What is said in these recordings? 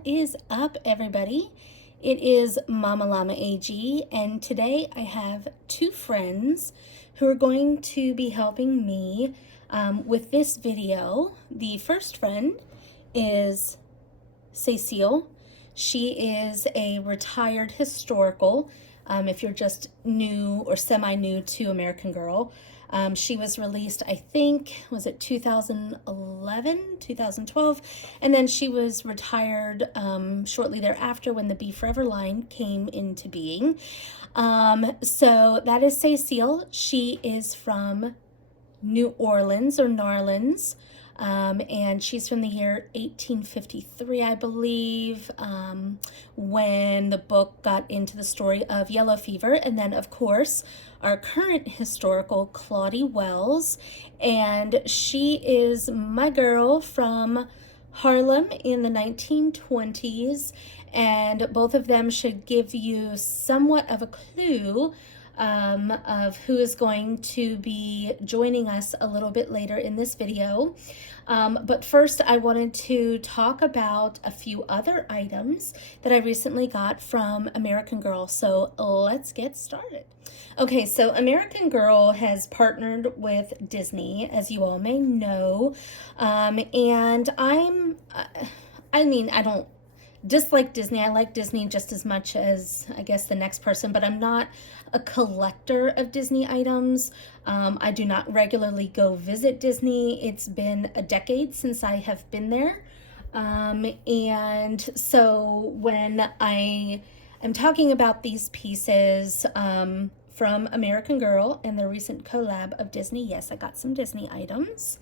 What is up, everybody? It is Mama Llama AG, and today I have two friends who are going to be helping me with this video. The first friend is Cecile. She is a retired historical. If you're just new or semi-new to American Girl, she was released, I think, was it 2011, 2012? And then she was retired shortly thereafter when the Be Forever line came into being. So that is Cecile. She is from New Orleans or Narlands. And she's from the year 1853, I believe, when the book got into the story of yellow fever. And then, of course, our current historical, Claudie Wells. And she is my girl from Harlem in the 1920s. And both of them should give you somewhat of a clue of who is going to be joining us a little bit later in this video. But first, I wanted to talk about a few other items that I recently got from American Girl. So let's get started. Okay, so American Girl has partnered with Disney, as you all may know. And I don't dislike Disney. I like Disney just as much as, I guess, the next person, but I'm not a collector of Disney items. I do not regularly go visit Disney. It's been a decade since I have been there. And so when I am talking about these pieces from American Girl and the recent collab of Disney, yes, I got some Disney items.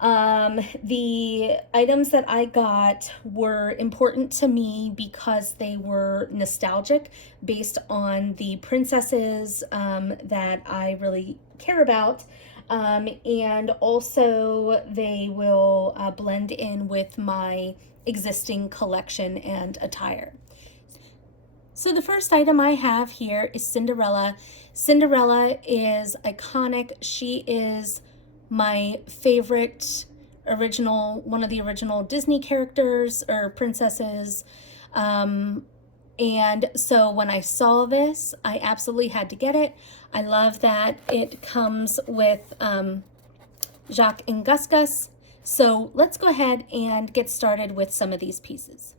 The items that I got were important to me because they were nostalgic based on the princesses that I really care about. And also they will blend in with my existing collection and attire. So the first item I have here is Cinderella. Cinderella is iconic. She is my favorite one of the original Disney characters or princesses. And so when I saw this, I absolutely had to get it. I love that it comes with Jacques and Gus Gus. So let's go ahead and get started with some of these pieces.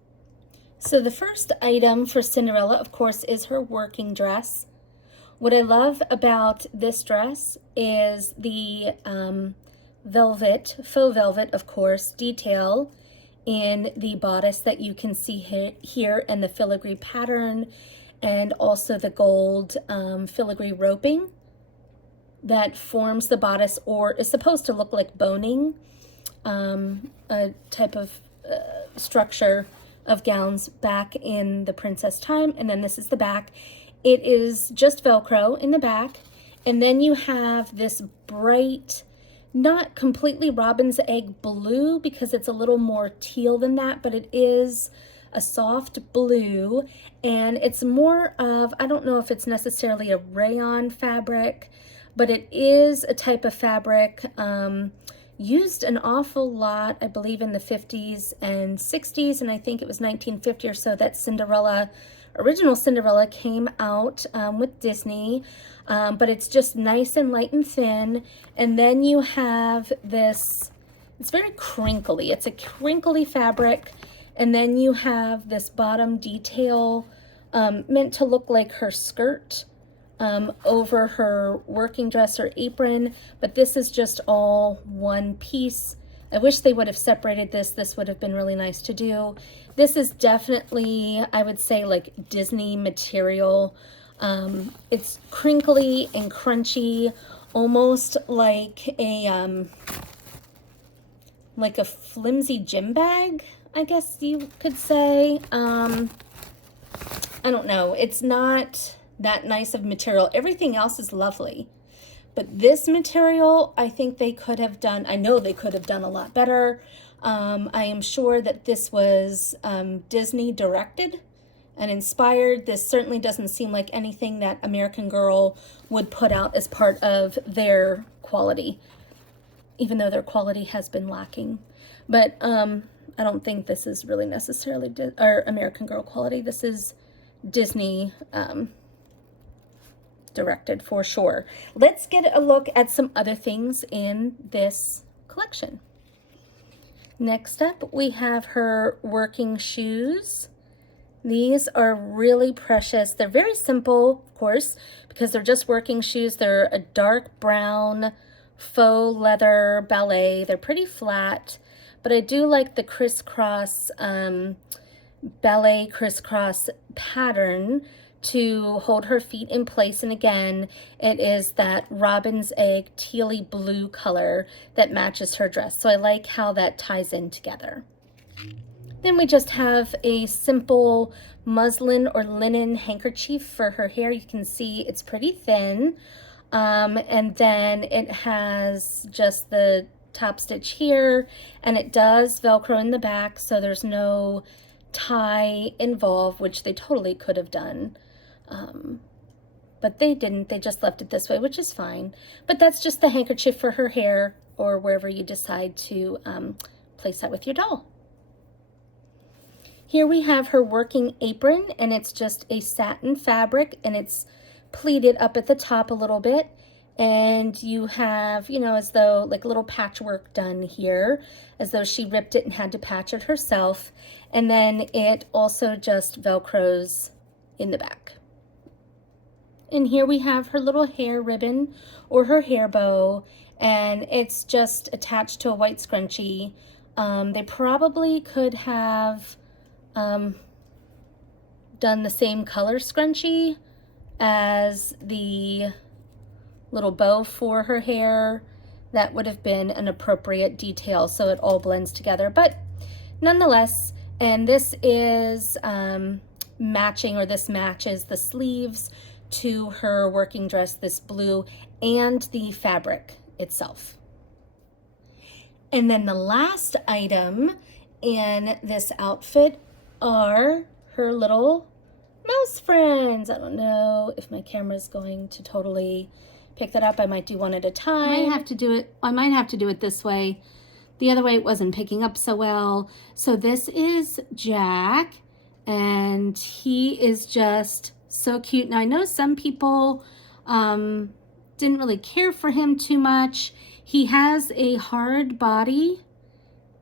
So the first item for Cinderella, of course, is her working dress. What I love about this dress is the faux velvet, of course, detail in the bodice that you can see here and the filigree pattern, and also the gold filigree roping that forms the bodice or is supposed to look like boning, a type of structure of gowns back in the princess time. And then this is the back. It is just Velcro in the back, and then you have this bright, not completely robin's egg blue because it's a little more teal than that, but it is a soft blue, and it's more of, I don't know if it's necessarily a rayon fabric, but it is a type of fabric used an awful lot, I believe, in the 50s and 60s, and I think it was 1950 or so that original Cinderella came out with Disney, but it's just nice and light and thin. And then you have this, it's very crinkly. It's a crinkly fabric. And then you have this bottom detail meant to look like her skirt over her working dress or apron, but this is just all one piece. I wish they would have separated this. This would have been really nice to do. This is definitely, I would say, like Disney material. It's crinkly and crunchy, almost like a flimsy gym bag, I guess you could say. I don't know. It's not that nice of material. Everything else is lovely. But this material, I think they could have done, I know they could have done a lot better. I am sure that this was Disney directed and inspired. This certainly doesn't seem like anything that American Girl would put out as part of their quality, even though their quality has been lacking. But I don't think this is really necessarily or American Girl quality. This is Disney directed for sure. Let's get a look at some other things in this collection. Next up, we have her working shoes. These are really precious. They're very simple, of course, because they're just working shoes. They're a dark brown faux leather ballet. They're pretty flat, but I do like the crisscross ballet crisscross pattern to hold her feet in place. And again, it is that robin's egg tealy blue color that matches her dress. So I like how that ties in together. Then we just have a simple muslin or linen handkerchief for her hair. You can see it's pretty thin. And then it has just the top stitch here, and it does Velcro in the back, so there's no tie involved, which they totally could have done. But they didn't. They just left it this way, which is fine. But that's just the handkerchief for her hair, or wherever you decide to place that with your doll. Here we have her working apron, and it's just a satin fabric, and it's pleated up at the top a little bit. And you have, you know, as though like a little patchwork done here, as though she ripped it and had to patch it herself. And then it also just Velcros in the back. And here we have her little hair ribbon or her hair bow, and it's just attached to a white scrunchie. They probably could have done the same color scrunchie as the little bow for her hair. That would have been an appropriate detail, so it all blends together. But nonetheless, and this is matching, or this matches the sleeves to her working dress, this blue, and the fabric itself. And then the last item in this outfit are her little mouse friends. I don't know if my camera's going to totally pick that up. I might do one at a time. I might have to do it this way. The other way it wasn't picking up so well. So this is Jack, and he is just so cute. Now I know some people didn't really care for him too much. He has a hard body,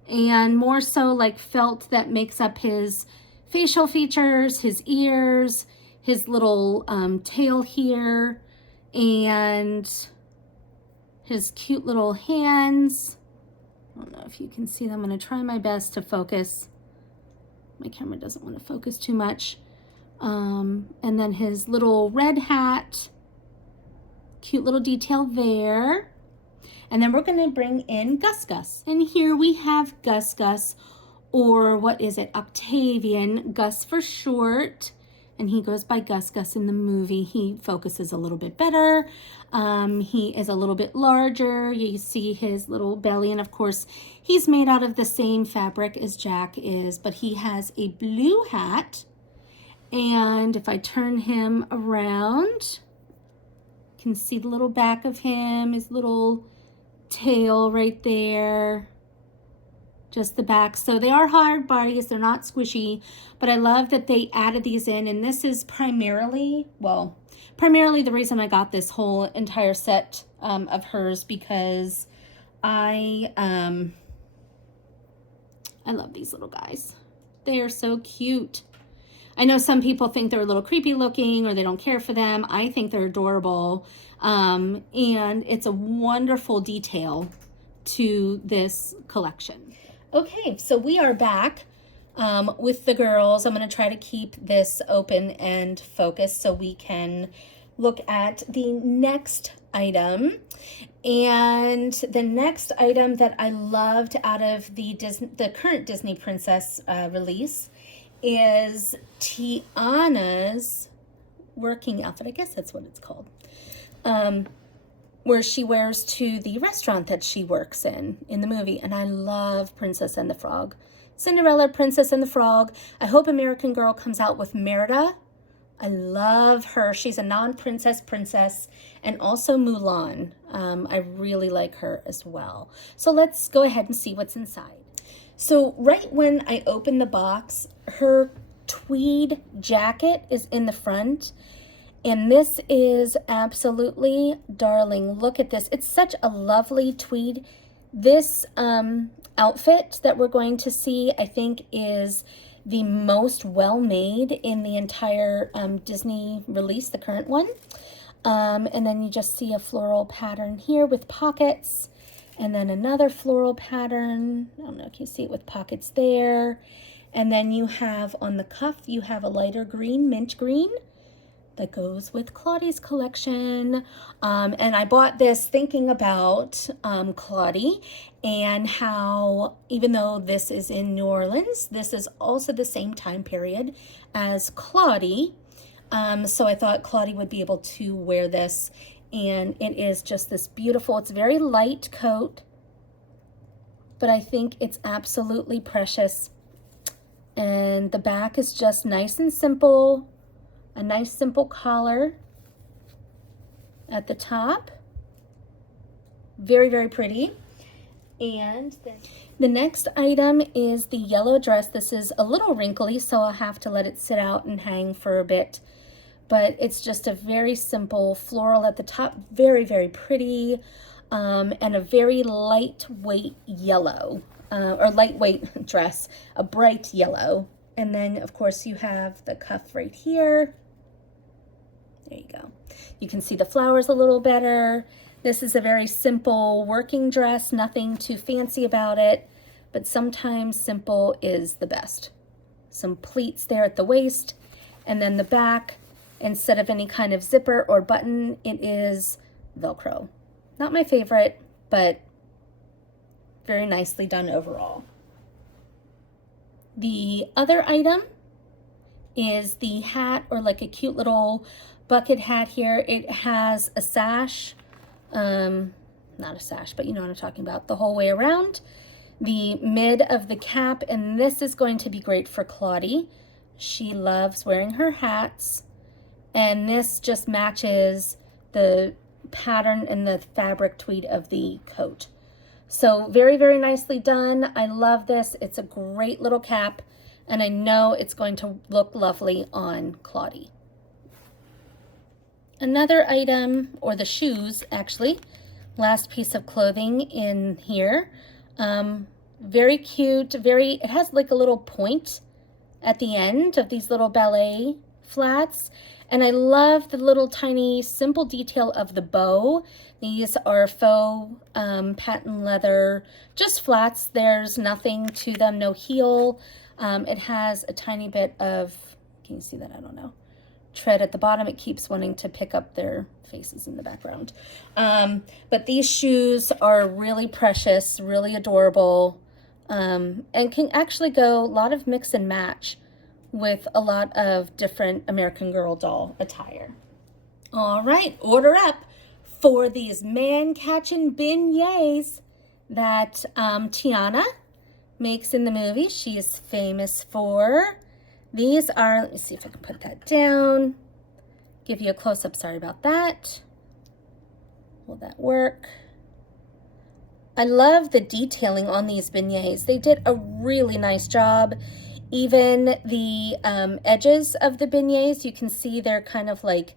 and more so like felt that makes up his facial features, his ears, his little tail here, and his cute little hands. I don't know if you can see them. I'm going to try my best to focus. My camera doesn't want to focus too much. And then his little red hat, cute little detail there. And then we're going to bring in Gus Gus. And here we have Gus Gus, or what is it, Octavian, Gus for short. And he goes by Gus Gus in the movie. He focuses a little bit better. He is a little bit larger. You see his little belly, and of course, he's made out of the same fabric as Jack is, but he has a blue hat. And if I turn him around, you can see the little back of him, his little tail right there. Just the back. So they are hard bodies, they're not squishy, but I love that they added these in, and this is primarily the reason I got this whole entire set of hers, because I love these little guys. They are so cute. I know some people think they're a little creepy looking or they don't care for them. I think they're adorable, and it's a wonderful detail to this collection. Okay, so we are back with the girls. I'm going to try to keep this open and focused so we can look at the next item. And the next item that I loved out of the current Disney Princess release is Tiana's working outfit. I guess that's what it's called. Where she wears to the restaurant that she works in the movie. And I love Princess and the Frog. Cinderella, Princess and the Frog. I hope American Girl comes out with Merida. I love her. She's a non-princess princess. And also Mulan. I really like her as well. So let's go ahead and see what's inside. So right when I opened the box, her tweed jacket is in the front. And this is absolutely darling. Look at this. It's such a lovely tweed. This outfit that we're going to see, I think, is the most well-made in the entire Disney release, the current one. And then you just see a floral pattern here with pockets. And then another floral pattern. I don't know if you see it with pockets there. And then you have on the cuff, you have a lighter green, mint green, that goes with Claudie's collection. And I bought this thinking about Claudie and how, even though this is in New Orleans, this is also the same time period as Claudie. So I thought Claudie would be able to wear this, and it is just this beautiful, it's a very light coat, but I think it's absolutely precious. And the back is just nice and simple. A nice simple collar at the top. Very, very pretty. And then the next item is the yellow dress. This is a little wrinkly, so I'll have to let it sit out and hang for a bit. But it's just a very simple floral at the top. Very, very pretty. And a very lightweight yellow, or lightweight dress. A bright yellow. And then, of course, you have the cuff right here. There you go. You can see the flowers a little better. This is a very simple working dress, nothing too fancy about it, but sometimes simple is the best. Some pleats there at the waist, and then the back, instead of any kind of zipper or button, it is Velcro. Not my favorite, but very nicely done overall. The other item is the hat, or like a cute little bucket hat here. It has a sash, not a sash, but you know what I'm talking about, the whole way around. The mid of the cap, and this is going to be great for Claudie. She loves wearing her hats, and this just matches the pattern and the fabric tweed of the coat. So very, very nicely done. I love this. It's a great little cap, and I know it's going to look lovely on Claudie. Another item, or the shoes actually, last piece of clothing in here. Very cute, it has like a little point at the end of these little ballet flats. And I love the little tiny simple detail of the bow. These are faux patent leather, just flats. There's nothing to them, no heel. It has a tiny bit of, can you see that? I don't know. Tread at the bottom. It keeps wanting to pick up their faces in the background. But these shoes are really precious, really adorable, and can actually go a lot of mix and match with a lot of different American Girl doll attire. All right, order up for these man-catching beignets that Tiana makes in the movie. She is famous for. These are, let me see if I can put that down. Give you a close-up, sorry about that. Will that work? I love the detailing on these beignets. They did a really nice job. Even the edges of the beignets, you can see they're kind of like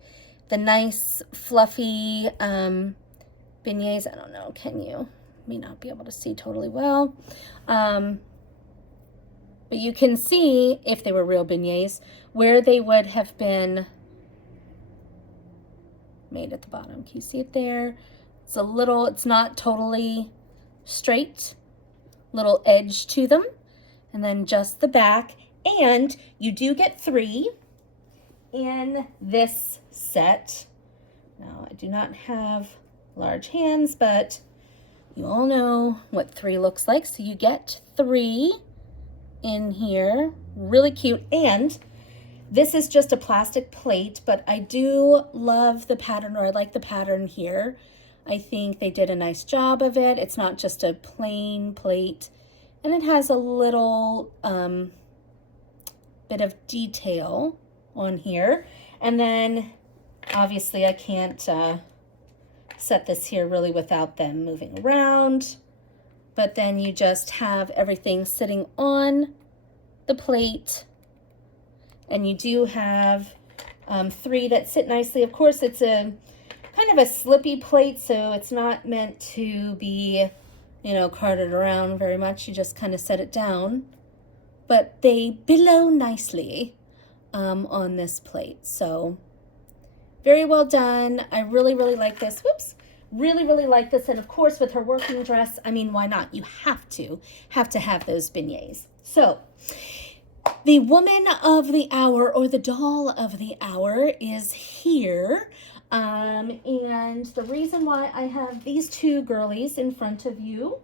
the nice fluffy beignets. I don't know, can you? May not be able to see totally well. But you can see, if they were real beignets, where they would have been made at the bottom. Can you see it there? It's a little, it's not totally straight, little edge to them. And then just the back. And you do get 3 in this set. Now, I do not have large hands, but you all know what 3 looks like. So you get 3 in here. Really cute. And this is just a plastic plate, but I do love the pattern, or I like the pattern here. I think they did a nice job of it. It's not just a plain plate. And it has a little bit of detail on here. And then obviously I can't set this here really without them moving around. but then you just have everything sitting on the plate, and you do have 3 that sit nicely. Of course, it's a kind of a slippy plate, so it's not meant to be, you know, carted around very much. You just kind of set it down, but they billow nicely on this plate. So very well done. I really, really like this. Whoops. Really, really like this. And of course, with her working dress, I mean, why not? You have to have those beignets. So the woman of the hour, or the doll of the hour, is here. And the reason why I have these 2 girlies in front of you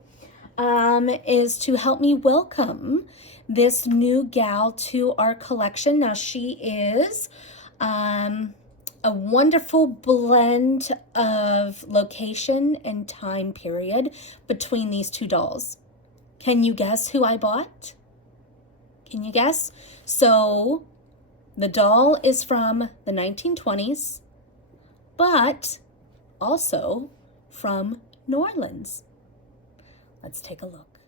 is to help me welcome this new gal to our collection. Now, she is a wonderful blend of location and time period between these 2 dolls. Can you guess who I bought? Can you guess? So the doll is from the 1920s, but also from New Orleans. Let's take a look.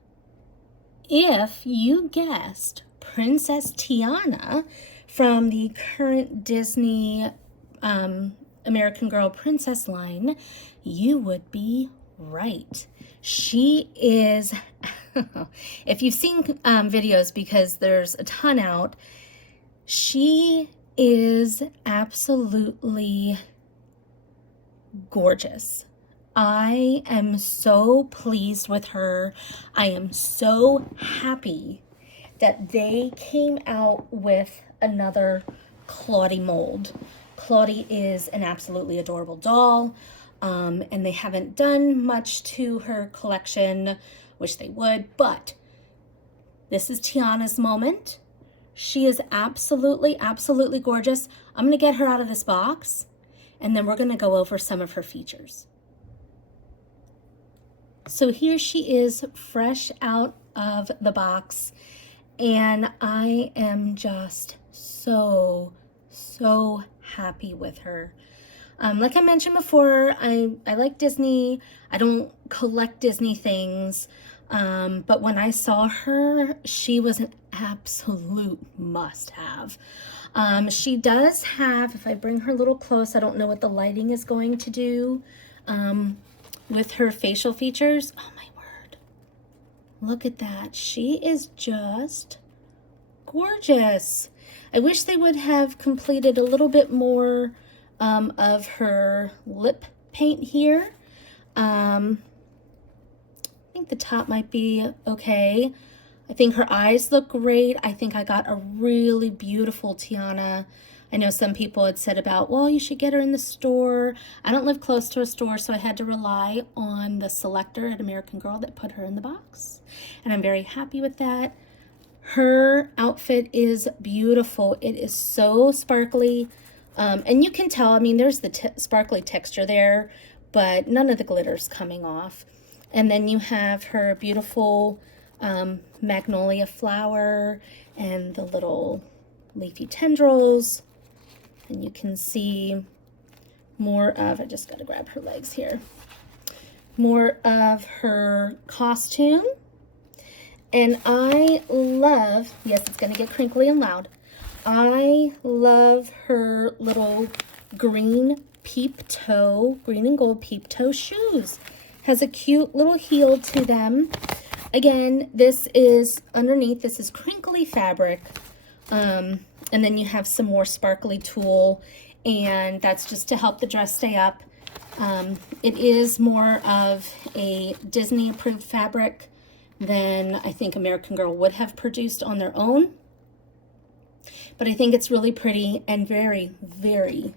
If you guessed Princess Tiana from the current Disney American Girl Princess line, you would be right. She is, if you've seen videos, because there's a ton out, she is absolutely gorgeous. I am so pleased with her. I am so happy that they came out with another Claudie mold. Claudie is an absolutely adorable doll, and they haven't done much to her collection. Wish they would, but this is Tiana's moment. She is absolutely, absolutely gorgeous. I'm going to get her out of this box, and then we're going to go over some of her features. So here she is, fresh out of the box, and I am just so happy with her. Like I mentioned before, I like Disney. I don't collect Disney things, but when I saw her, she was an absolute must-have. She does have, if I bring her a little close, I don't know what the lighting is going to do with her facial features. Oh my word. Look at that. She is just gorgeous. I wish they would have completed a little bit more of her lip paint here. I think the top might be okay. I think her eyes look great. I think I got a really beautiful Tiana. I know some people had said about, well, you should get her in the store. I don't live close to a store, so I had to rely on the selector at American Girl that put her in the box. And I'm very happy with that. Her outfit is beautiful. It is so sparkly. And you can tell, I mean, there's the sparkly texture there, but none of the glitter's coming off. And then you have her beautiful magnolia flower and the little leafy tendrils. And you can see more of, I just got to grab her legs here, more of her costume. And I love, yes, it's going to get crinkly and loud. I love her little green peep toe, green and gold peep toe shoes. Has a cute little heel to them. Again, this is underneath, this is crinkly fabric. And then you have some more sparkly tulle, and that's just to help the dress stay up. It is more of a Disney approved fabric than I think American Girl would have produced on their own. But I think it's really pretty and very, very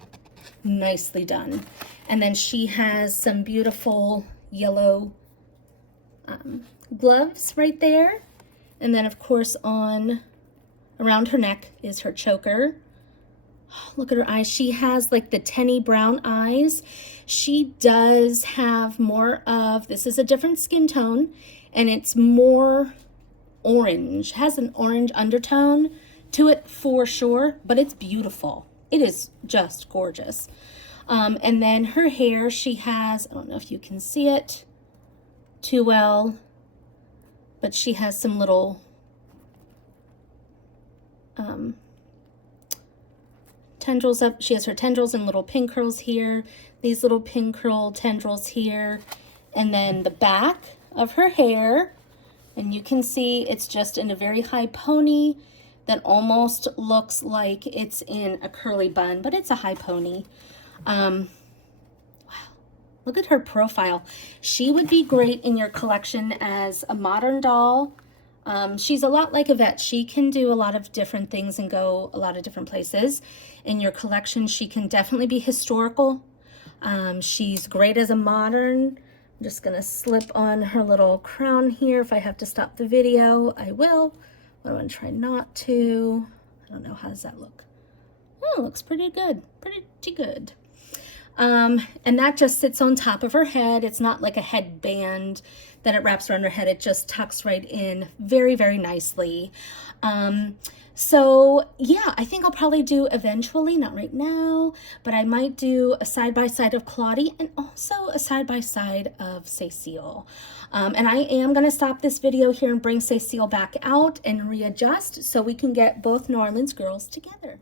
nicely done. And then she has some beautiful yellow gloves right there. And then of course around her neck is her choker. Oh, look at her eyes. She has like the tenny brown eyes. She does have more of, this is a different skin tone, and it's more orange. Has an orange undertone to it for sure, but it's beautiful. It is just gorgeous. And then her hair, she has, I don't know if you can see it too well, but she has some little tendrils up. She has her tendrils and little pin curls here, these little pin curl tendrils here, and then the back of her hair, and you can see it's just in a very high pony that almost looks like it's in a curly bun, but it's a high pony. Wow, look at her profile. She would be great in your collection as a modern doll. She's a lot like Yvette. She can do a lot of different things and go a lot of different places. In your collection, she can definitely be historical. She's great as a modern. I'm just gonna slip on her little crown here. If I have to stop the video, I will. But I'm gonna try not to. I don't know, how does that look? Oh, it looks pretty good, pretty good. And that just sits on top of her head. It's not like a headband that it wraps around her head. It just tucks right in very, very nicely. So yeah, I think I'll probably do eventually, not right now, but I might do a side-by-side of Claudie and also a side-by-side of Cecile. And I am gonna stop this video here and bring Cecile back out and readjust so we can get both New Orleans girls together.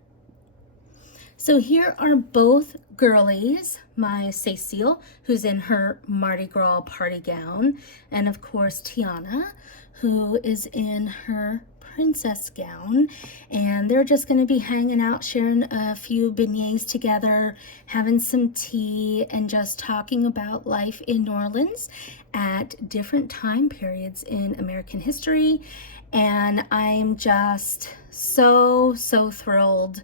So here are both girlies, my Cecile, who's in her Mardi Gras party gown, and of course Tiana, who is in her princess gown, and they're just going to be hanging out, sharing a few beignets together, having some tea, and just talking about life in New Orleans at different time periods in American history. And I'm just so thrilled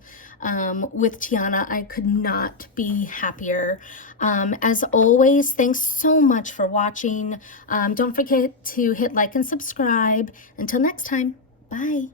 with Tiana. I could not be happier. As always, thanks so much for watching. Don't forget to hit like and subscribe. Until next time, bye.